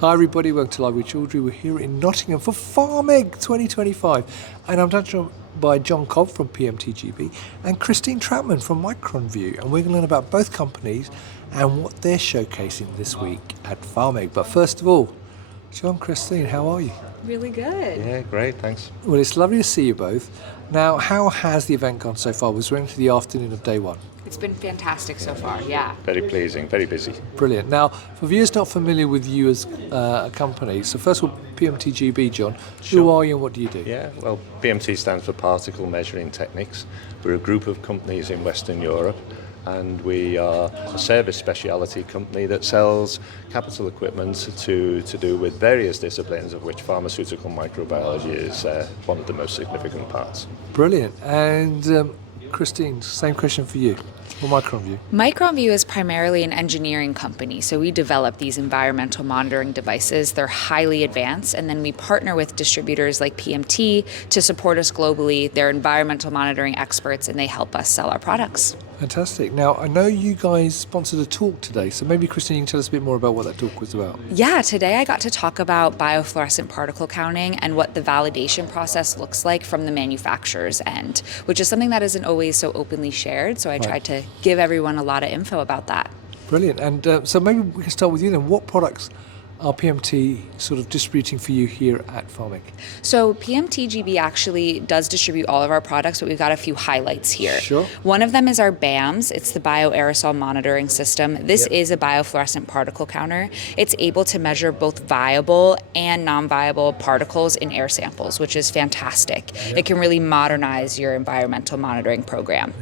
Hi everybody, welcome to 𝐌𝐢𝐜𝐫𝐬. We're here in Nottingham for Pharmig25 and I'm joined by John Cobb from PMT and Christine Troutman from MicronView, and we're going to learn about both companies and what they're showcasing this week at Pharmig. But first of all, John, Christine, how are you? Really good. Yeah, great, thanks. Well, it's lovely to see you both. Now, how has the event gone so far? We're into the afternoon of day one. It's been fantastic so far, yeah. Very pleasing, very busy. Brilliant. Now, for viewers not familiar with you as a company, so first of all, PMT, John, who are you and what do you do? Yeah, well, PMT stands for Particle Measuring Techniques. We're a group of companies in Western Europe, and we are a service speciality company that sells capital equipment to do with various disciplines, of which pharmaceutical microbiology is one of the most significant parts. Brilliant. And Christine, same question for you. Well, MicronView. MicronView is primarily an engineering company, so we develop these environmental monitoring devices. They're highly advanced, and then we partner with distributors like PMT to support us globally. They're environmental monitoring experts, and they help us sell our products. Fantastic. Now, I know you guys sponsored a talk today, so maybe Christine, you can tell us a bit more about what that talk was about. Yeah, today I got to talk about biofluorescent particle counting and what the validation process looks like from the manufacturer's end, which is something that isn't always so openly shared, so I tried to give everyone a lot of info about that. Brilliant. And so maybe we can start with you then. What products are PMT sort of distributing for you here at Pharmig? So PMT actually does distribute all of our products, but we've got a few highlights here. Sure. One of them is our BAMS. It's the bioaerosol monitoring system. This is a biofluorescent particle counter. It's able to measure both viable and non-viable particles in air samples, which is fantastic. It can really modernize your environmental monitoring program.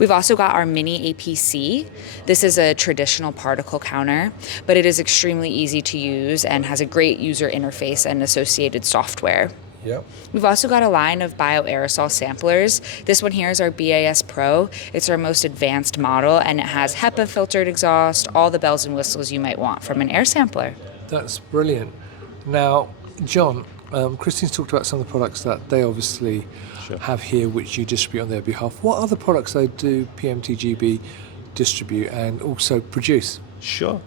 We've also got our mini APC. This is a traditional particle counter, but it is extremely easy to use and has a great user interface and associated software. We've also got a line of bioaerosol samplers. This one here is our BAS Pro. It's our most advanced model, and it has HEPA filtered exhaust, all the bells and whistles you might want from an air sampler. That's brilliant. Now, John, Christine's talked about some of the products that they obviously have here, which you distribute on their behalf. What other products they do PMT distribute and also produce? Sure.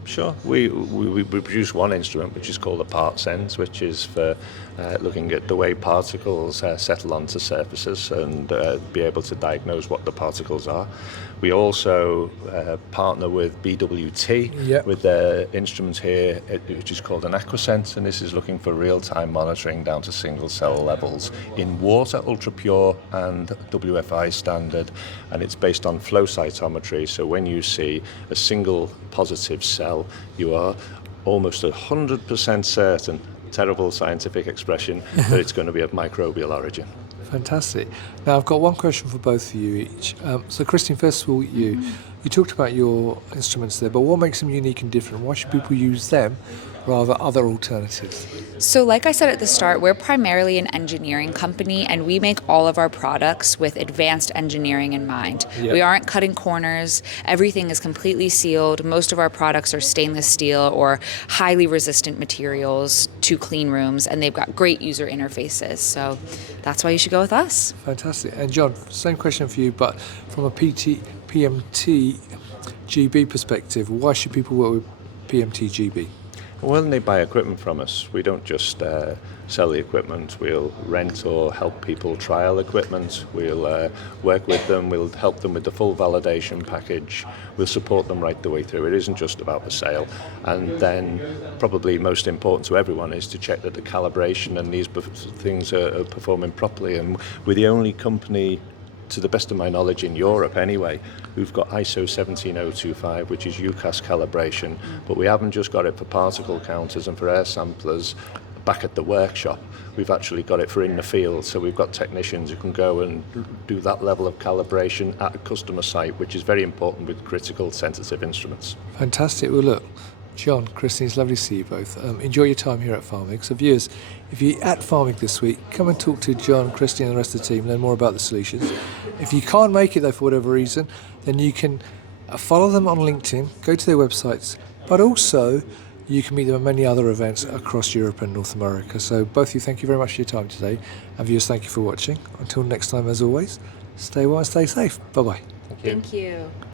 We produce one instrument which is called a PartSense, which is for looking at the way particles settle onto surfaces and be able to diagnose what the particles are. We also partner with BWT with their instrument here, which is called an AquaSense, and this is looking for real-time monitoring down to single cell levels in water, ultra-pure and WFI standard, and it's based on flow cytometry. So when you see a single positive cell, you are almost 100% certain, terrible scientific expression, that it's going to be of microbial origin. Fantastic. Now, I've got one question for both of you each. So, Christine, first of all, you talked about your instruments there, but what makes them unique and different? Why should people use them rather other alternatives? So like I said at the start, we're primarily an engineering company, and we make all of our products with advanced engineering in mind. We aren't cutting corners. Everything is completely sealed. Most of our products are stainless steel or highly resistant materials to clean rooms, and they've got great user interfaces. So that's why you should go with us. Fantastic. And John, same question for you, but from a PMT perspective, why should people work with PMT? Well, when they buy equipment from us, we don't just sell the equipment. We'll rent or help people trial equipment. We'll work with them. We'll help them with the full validation package. We'll support them right the way through. It isn't just about the sale. And then probably most important to everyone is to check that the calibration and these things are performing properly. And we're the only company, to the best of my knowledge in Europe anyway, who've got ISO 17025, which is UCAS calibration, but we haven't just got it for particle counters and for air samplers back at the workshop. We've actually got it for in the field, so we've got technicians who can go and do that level of calibration at a customer site, which is very important with critical sensitive instruments. Fantastic. Well, look, John, Christine, it's lovely to see you both. Enjoy your time here at Pharmig. So viewers, if you're at Pharmig this week, come and talk to John, Christine and the rest of the team, learn more about the solutions. If you can't make it though for whatever reason, then you can follow them on LinkedIn, go to their websites, but also you can meet them at many other events across Europe and North America. So both of you, thank you very much for your time today. And viewers, thank you for watching. Until next time, as always, stay well and stay safe. Bye-bye. Thank you.